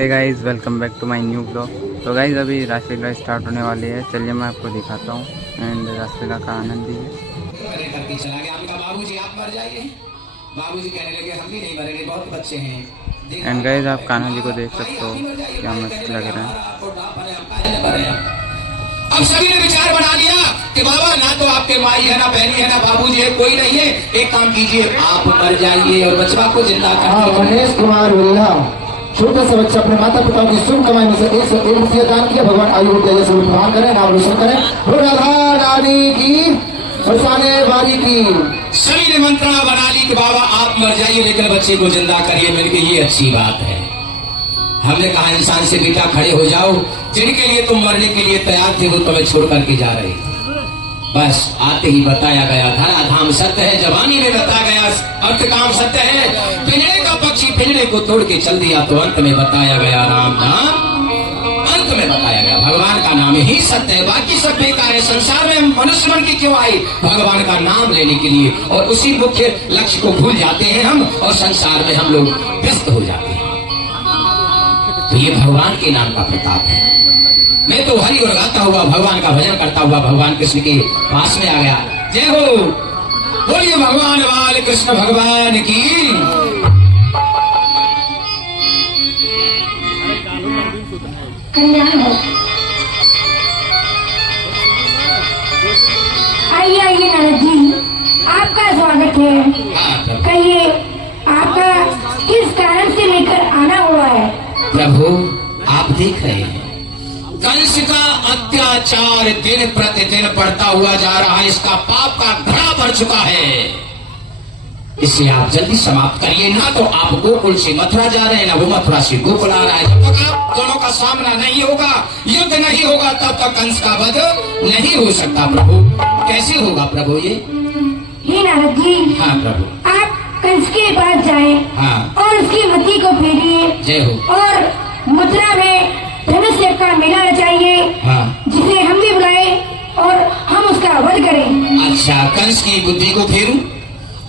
Hey guys, welcome back to my new blog. तो guys अभी Raslila start होने वाली है, चलिए मैं आपको दिखाता हूँ एंड रासलीला का आनंद लीजिए। चला गया बाबूजी, आप मर जाइए। बाबूजी कहने लगे हम भी नहीं मरेंगे, बहुत बच्चे हैं। एंड गाइस आप कान्हा जी को देख सकते हो, क्या मस्त लग रहा है। अब सभी ने विचार बना लिया कि बाबा ना तो आपके माई है, ना बहनी है, ना बाबूजी है, कोई नहीं है। एक काम कीजिए, आप मर जाइए और बचवा को जिंदा कर। महेश कुमार बिल्ला छोटे से बच्चे अपने माता पिता की शुभ कमाई में से एक रुपया दान किया। भगवान आयु तेजस से प्रदान करें, नाम रोशन करें। राधा रानी की बरसाने बारी की सभी ने मंत्रणा बना ली कि बाबा आप मर जाइए लेकिन बच्चे को जिंदा करिए। मिलके ये अच्छी बात है। हमने कहा इंसान से बेटा खड़े हो जाओ, जिनके लिए तुम मरने के लिए तैयार थे वो तुम्हें छोड़ करके जा रहे। बस आते ही बताया गया धरा धाम सत्य है, जवानी में बताया गया अर्थ काम सत्य है। पिंजरे का पक्षी पिंजरे को तोड़ के चल दिया तो अंत में बताया गया राम नाम। अंत में बताया गया भगवान का नाम ही सत्य है, बाकी सब बेकार है। संसार में हम मनुष्य बन के क्यों आए? भगवान का नाम लेने के लिए, और उसी मुख्य लक्ष्य को भूल जाते हैं हम, और संसार में हम लोग व्यस्त हो जाते हैं। तो ये भगवान के नाम का प्रताप है। मैं तो हरि और गाता हुआ भगवान का भजन करता हुआ भगवान कृष्ण के पास में आ गया। जय हो, बोलिए भगवान बाल कृष्ण भगवान की। कल्याण हो। आइए आइए नारद जी, आपका स्वागत है। कहिए आपका किस कारण से लेकर आना हुआ है? प्रभु आप देख रहे हैं कंस का अत्याचार दिन प्रतिदिन बढ़ता हुआ जा रहा है। इसका पाप का घड़ा बढ़ चुका है। इसे आप जल्दी समाप्त करिए। ना तो आप गोकुल से मथुरा जा रहे हैं, ना वो मथुरा से गोकुल आ रहा है। जब तक आप दोनों का सामना नहीं होगा, युद्ध नहीं होगा, तब तक कंस का वध नहीं हो सकता। प्रभु कैसे होगा प्रभु ये? हे नारद जी, हाँ प्रभु, आप कंस के पास जाएं, हाँ, और उसकी मति को फेरिए। जय हो। और मथुरा में धनुष का मेला रचाइए, हाँ, जिसे हम भी बुलाए और हम उसका वध करें। अच्छा, कंस की बुद्धि को फेरूं,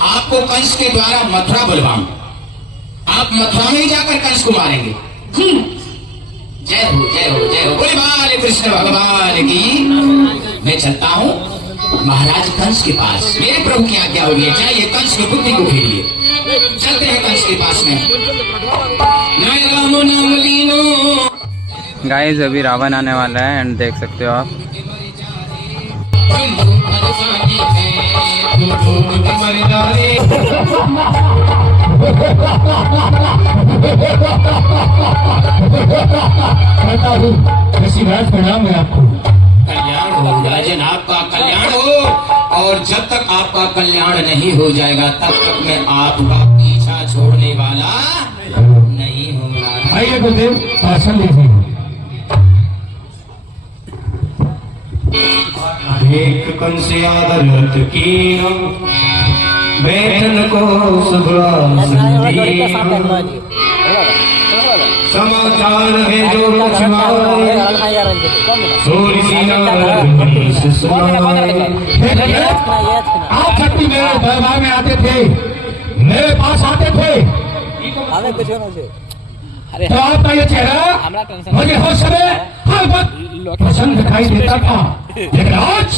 आपको कंस के द्वारा मथुरा बुलवाऊं, आप मथुरा में ही जाकर कंस को मारेंगे? जी। जय हो जय हो जय हो, बोले बाल कृष्ण भगवान की। मैं चलता हूँ महाराज कंस के पास, मेरे प्रभु की आज्ञा हो रही है। जाइए कंस की बुद्धि को फेरिए। चलते हैं कंस के पास में। नाम लीनो। गाइस अभी रावण आने वाला है एंड देख सकते हो आप। प्रणाम है आपको। कल्याण हो राजन, आपका कल्याण हो। और जब तक आपका कल्याण नहीं हो जाएगा तब तक मैं आपका पीछा छोड़ने वाला नहीं हूँ। आइए गुरुदेव, भाषण लीजिए। एक कंस आदरत कीनो, बैठन को समाचार है जो आप शक्ति मेरे दरबार में आते थे, मेरे पास आते थे, तो आपका ये चेहरा मुझे हर समय हर वक्त प्रसन्न दिखाई देता था, लेकिन आज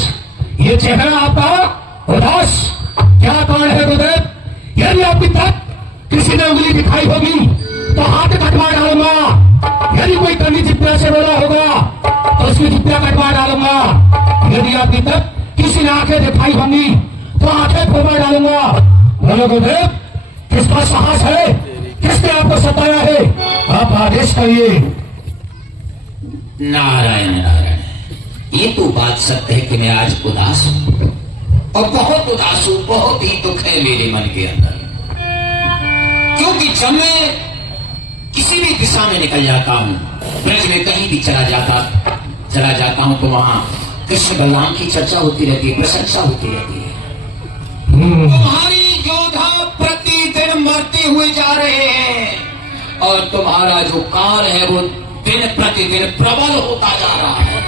ये चेहरा आपका उदास। क्या कारण है गुरुदेव? यदि आपकी तक किसी ने उंगली दिखाई होगी तो हाथ कटवा डालूंगा। यदि कोई कमी जितना से बोला होगा तो उसकी जितना कटवा डालूंगा। यदि आपकी तक किसी ने आंखें दिखाई होंगी तो आंखें फोड़ डालूंगा। बोलो गुरुदेव, किसका साहस है? किसने आपको सताया है? आप आदेश करिए। नारायण नारायण, ये तो बात सत्य है कि मैं आज उदास हूँ, और बहुत उदास हूँ। बहुत ही दुख है मेरे मन के अंदर, क्योंकि जब मैं किसी भी दिशा में निकल जाता हूँ, ब्रज में कहीं भी चला जाता हूँ, तो वहाँ कृष्ण बलराम की चर्चा होती रहती है, प्रशंसा होती रहती है। तुम्हारी योद्धा प्रतिदिन मरते हुए जा रहे हैं, और तुम्हारा जो काल है वो दिन प्रतिदिन प्रबल होता जा रहा है।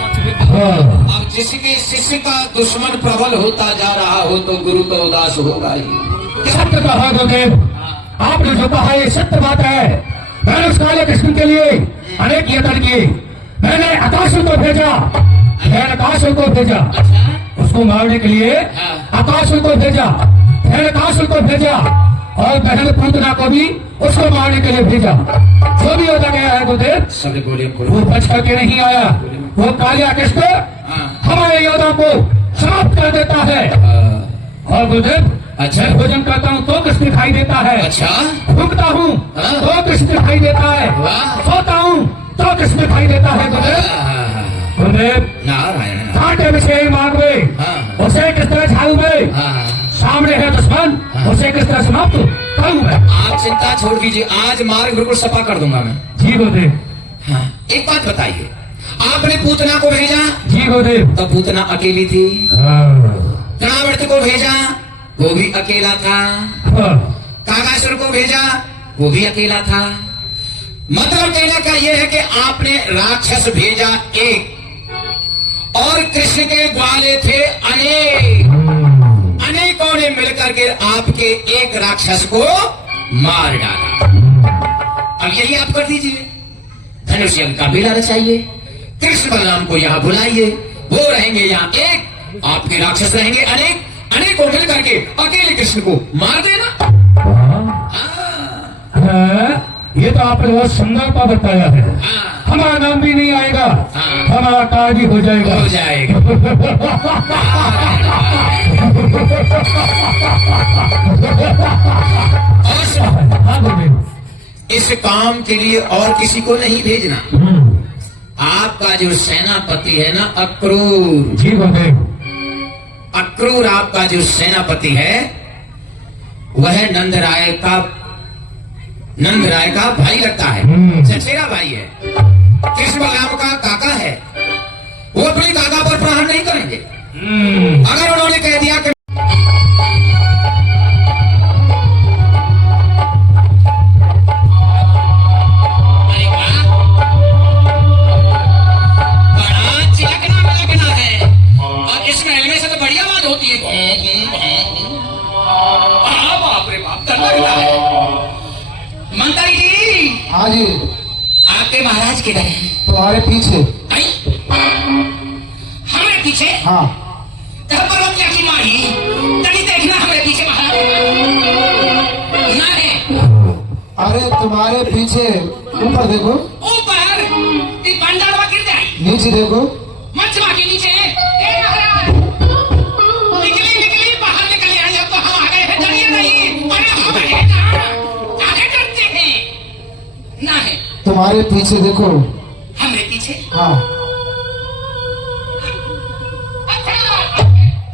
अब जिसके शिष्य का दुश्मन प्रबल होता जा रहा हो तो गुरु तो उदास होगा ही। सत्य कहा गुरुदेव, आपने जो कहा ये सत्य बात है। मैं उस काले कृष्ण के लिए लिए मैंने आकाशुर को भेजा, आकाशुर को भेजा उसको मारने के लिए, आकाशुर को भेजा, आकाशुर को भेजा और बहन पूतना को भी उसको मारने के लिए भेजा। जो भी होता गया है गुरुदेव, सब बोले वो बच करके नहीं आया। वो कालिया कृष्ण हमारे योद्धा को समाप्त कर देता है। और गुरुदेव, अच्छा भोजन करता हूँ तो कृष्ण दिखाई देता है, अच्छा रुकता हूँ तो कृष्ण दिखाई देता है, सोता हूँ तो कृष्ण दिखाई देता है। गुरुदेव नारायण कांटे विषय मार्ग में उसे किस तरह झाड़ू में, सामने है दुश्मन उसे किस तरह समाप्त करूँ मैं। आप चिंता छोड़ दीजिए, आज मार्ग बिल्कुल सफा कर दूंगा मैं। जी गुरुदेव। हाँ, एक बात बताइए, आपने पूतना को भेजा, जी गुरुदेव। तो पूतना अकेली थी। गणावर्त को भेजा, वो भी अकेला था। कागासुर को भेजा, वो भी अकेला था। मतलब कहने का यह है कि आपने राक्षस भेजा एक और कृष्ण के ग्वाले थे अनेक, अनेकों ने मिलकर के आपके एक राक्षस को मार डाला। अब यही आप कर दीजिए, धनुष यज्ञ का मेला रचाइए, कृष्ण बलराम को यहाँ बुलाइए, वो रहेंगे यहाँ एक, आपके राक्षस रहेंगे अनेक, अनेकों मिल करके अकेले कृष्ण को मार देना। ये तो आपने बहुत सुंदर का बताया है। हमारा नाम भी नहीं आएगा, हमारा कार्य भी हो जाएगा। हो जाएगा। इस काम के लिए और किसी को नहीं भेजना। आपका जो सेनापति है ना अक्रूर, जी गुरुदेव, अक्रूर आपका जो सेनापति है वह नंद राय का भाई लगता है, चचेरा भाई है, कृष्ण बलराम का काका है। वो अपने काका पर प्रहार नहीं करेंगे। अगर उन्होंने कह दिया कि बड़ा चिलकना मिलकना है और इस महल में से तो बढ़िया आवाज होती है। बाप रे बाप, डर लग रहा है। मंत्री जी। हाँ जी। आपके महाराज किधर हैं? तुम्हारे पीछे। हमारे पीछे? हाँ। पर्वतिया की मारी, तभी देखना हमारे पीछे महाराज ना है। अरे तुम्हारे पीछे, ऊपर देखो। ऊपर बंडारवा गिर जाए। नीचे देखो। मंचवा के नीचे। निकली बाहर निकले हैं, अब तो हम आ गए हैं, डरिए नहीं। अरे हम हैं कहाँ? आगे डरते हैं ना है। तुम्हारे पीछे देखो। हमारे पीछे? हाँ।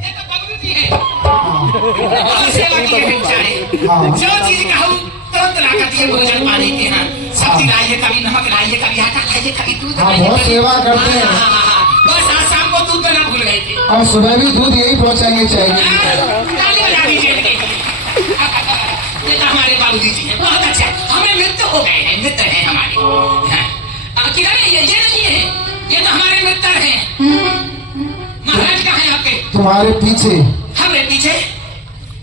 ये तो बबलू जी है। और सेवा की है बेचारे। हाँ। जो चीज कहूँ तुरंत ला कर दिए भोजन पानी के। यहाँ सब्जी लाइए, कभी नमक लाइए, कभी आटा लाइए, कभी दूध हाँ, लाइए। बहुत सेवा करते हैं। बस आज शाम को दूध देना भूल गए थे। और सुबह भी दूध यही पहुँचाएंगे चाहिए। ताली बजा दीजिए इनके। ये तो हमारे बाबूजी जी हैं, बहुत अच्छा। हमें मित्र हो गए हैं, मित्र हैं हमारे। किधर है ये नहीं है, ये तो हमारे मित्र हैं। महाराज कहाँ है आपके? तुम्हारे पीछे। हमारे पीछे?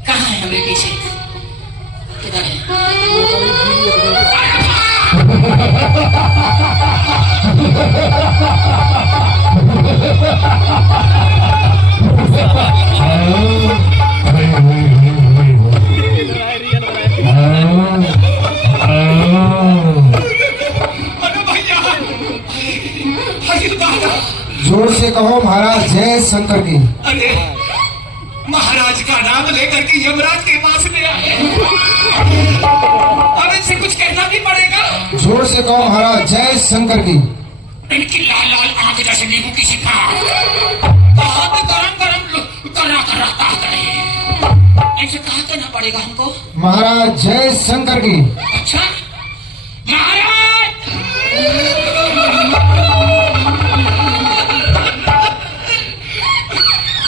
कहाँ है हमारे पीछे? किधर है? जोर से कहो महाराज जय शंकर की। अरे महाराज का नाम लेकर के यमराज के पास में आए। अब इनसे कुछ कहना भी पड़ेगा। जोर से कहो महाराज जय शंकर की। इनकी लाल लाल आंख जैसे नींबू की शिखा, बहुत गरम गरम करा कर रखता है। इनसे कहा कहना पड़ेगा हमको। महाराज जय शंकर की। अच्छा महाराज,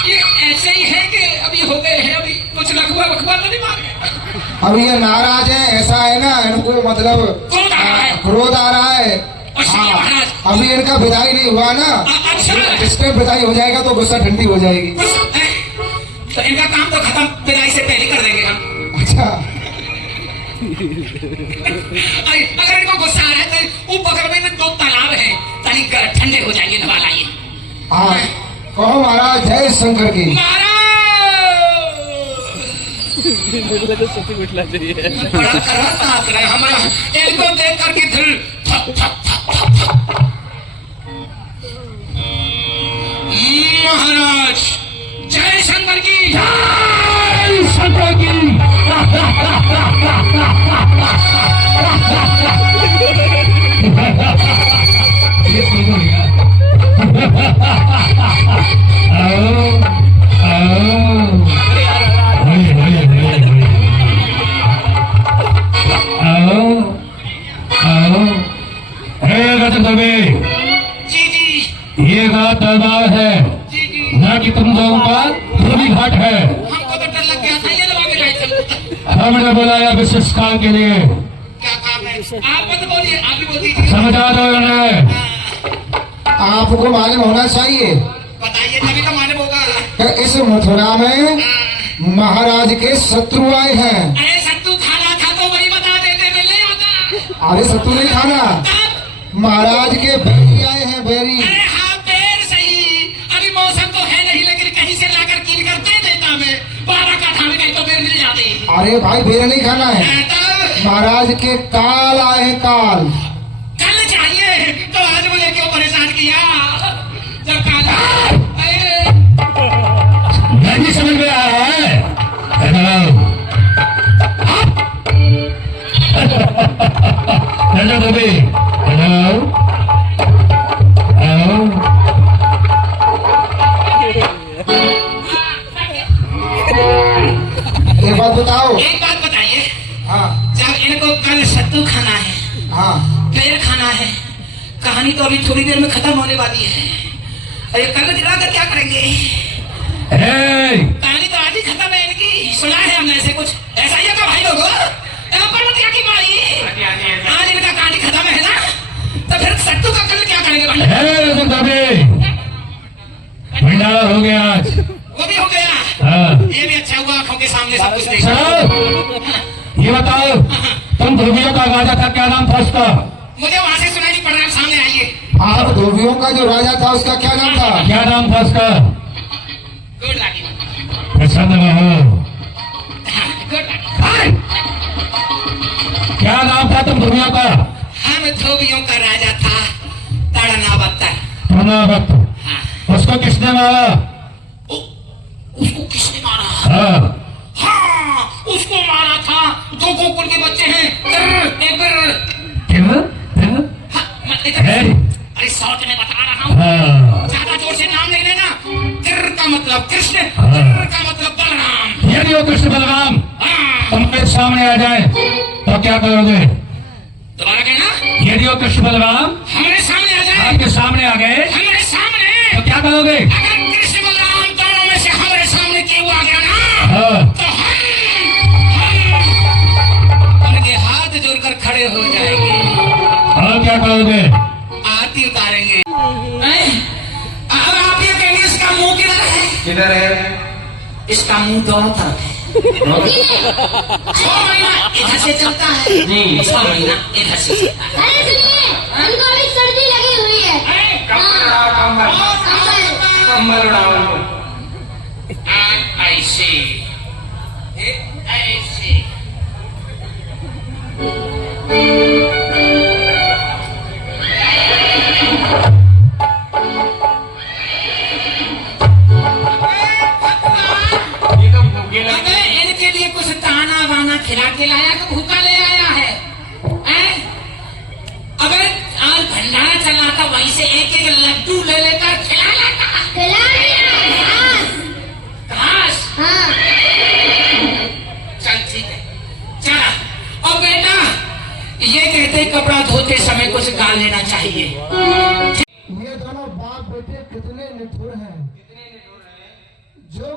ये ऐसे ही है कि अभी हो गए हैं, अभी कुछ लखुआ वखुआ तो नहीं मारे? अभी ये नाराज है, ऐसा है ना, इनको मतलब क्रोध आ रहा है। क्रोध आ रहा है। अच्छा महाराज, अभी इनका विदाई नहीं हुआ ना, अच्छा इसके विदाई हो जाएगा तो गुस्सा ठंडी हो जाएगी। तो इनका काम तो खत्म, विदाई से पहले कर देंगे हम। अच्छा अगर इनको गुस्सा आ रहा है तो वो बगल में 2 तालाब है, शंकर की। बड़ा खतरनाक रहे हमारा, इनको देख करके दिल थप थप थप थप थप। महाराज जय शंकर की, जय शंकर की। ये सही हो गया। आओ, आओ। जी जी ये घाट दरबार है, जी जी, ना कि तुम लोगों का धोबी घाट है। हमको तो डर लग गया था, ये लगा के गए थे। हमने बुलाया विशेष काम के लिए। क्या काम है? आप मत बोलिए, आप ही बोल दीजिए। समझा दो इन्हें। आपको मालूम होना चाहिए बताइए, तभी तो मालूम होगा। कि इस मथुरा में महाराज के शत्रु आए हैं। अरे सत्तू खाना था तो वही बता देते, मैं ले आता। अरे शत्रु नहीं खाना, तब महाराज के बैरी आए हैं, बैरी। अरे हाँ पेड़ सही, अभी मौसम तो है नहीं, लेकिन कहीं से लाकर कील कर दे देता मैं। 12 का थामे कहीं तो पेड़ मिल जाते। अरे भाई बेर नहीं खाना है, तब महाराज के काल आए हैं, काल। कल चाहिए तो आज मुझे क्यों परेशान किया? जब काल नहीं समझ में आ रहा है। हेलो धोबी, हेलो आओ। एक बात बताओ। एक बात बताइए, हाँ जब इनको कल सत्तू खाना है, हाँ, पेड़ खाना है, कहानी तो अभी थोड़ी देर में खत्म होने वाली है। अरे कल गिरा कर क्या करेंगे? कहानी तो आज ही खत्म है इनकी। सुना है हमने ऐसे कुछ, ऐसा ही है क्या भाई लोगों? पर्वतिया की माई, आज इनका कहानी खत्म है ना, तो फिर सत्तू का कल क्या करेंगे भाई? भंडारा हो गया आज। वो भी हो गया। हाँ। ये भी अच्छा हुआ, आंखों के सामने सब कुछ देख। चलो ये बताओ, तुम धोबियों का राजा था, क्या नाम था उसका? मुझे वहां से सुनाई नहीं पड़ रहा, सामने आइए। आप धोबियों का जो राजा था उसका क्या नाम था? क्या नाम था उसका? गुड लकी, प्रसन्न रहो। Good lucky. क्या नाम था तुम धोबियों का? हम धोबियों का राजा था तड़नावतर। तड़नावतर। हाँ। उसको किसने मारा? उसको किसने मारा? हाँ। हाँ, उसको मारा था। 2 गोकुल के बच्चे हैं, एक बार। हाँ, अरे शॉर्ट में बता रहा हूँ, ज्यादा जोर से नाम नहीं लेना। तिर का मतलब कृष्ण, तिर का मतलब बलराम। यदि वो कृष्ण बलराम हाँ। तुम्हारे सामने आ जाए तो क्या करोगे? दोबारा कहना। यदि वो कृष्ण बलराम हमारे सामने आ जाए, आपके सामने आ गए हमारे सामने, तो क्या करोगे? अगर कृष्ण बलराम दोनों में से हमारे सामने क्यों आ गया ना, हाँ। तो हम उनके हाथ जोड़कर खड़े हो जाएंगे और क्या करोगे? आरती उतारेंगे। अब आप ये कहेंगे इसका मुंह किधर है? किधर है? इसका मुंह दोनों तरफ है। 6 महीना इधर से चलता है, 6 महीना इधर से चलता है। अरे सुनिए, हमको अभी सर्दी लगी हुई है। कम्बल उड़ाओ। ऐसे ऐसे इनके लिए कुछ ताना वाना खिला के लाया कि भूखा ले आया है? अगर आज भंडारा चला था, वहीं से एक लड्डू ले लेकर खिला लेता। घास। चल ठीक है, चल। और बेटा, ये कहते कपड़ा धोते समय कुछ गा लेना चाहिए। ये दोनों बाप बेटे कितने निठुर हैं, जो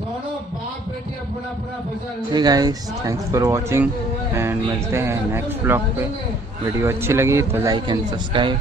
दोनों बाप बेटे अपना अपना भजन। ठीक guys, thanks for watching and मिलते हैं नेक्स्ट ब्लॉग पे। वीडियो अच्छी लगी तो लाइक एंड सब्सक्राइब।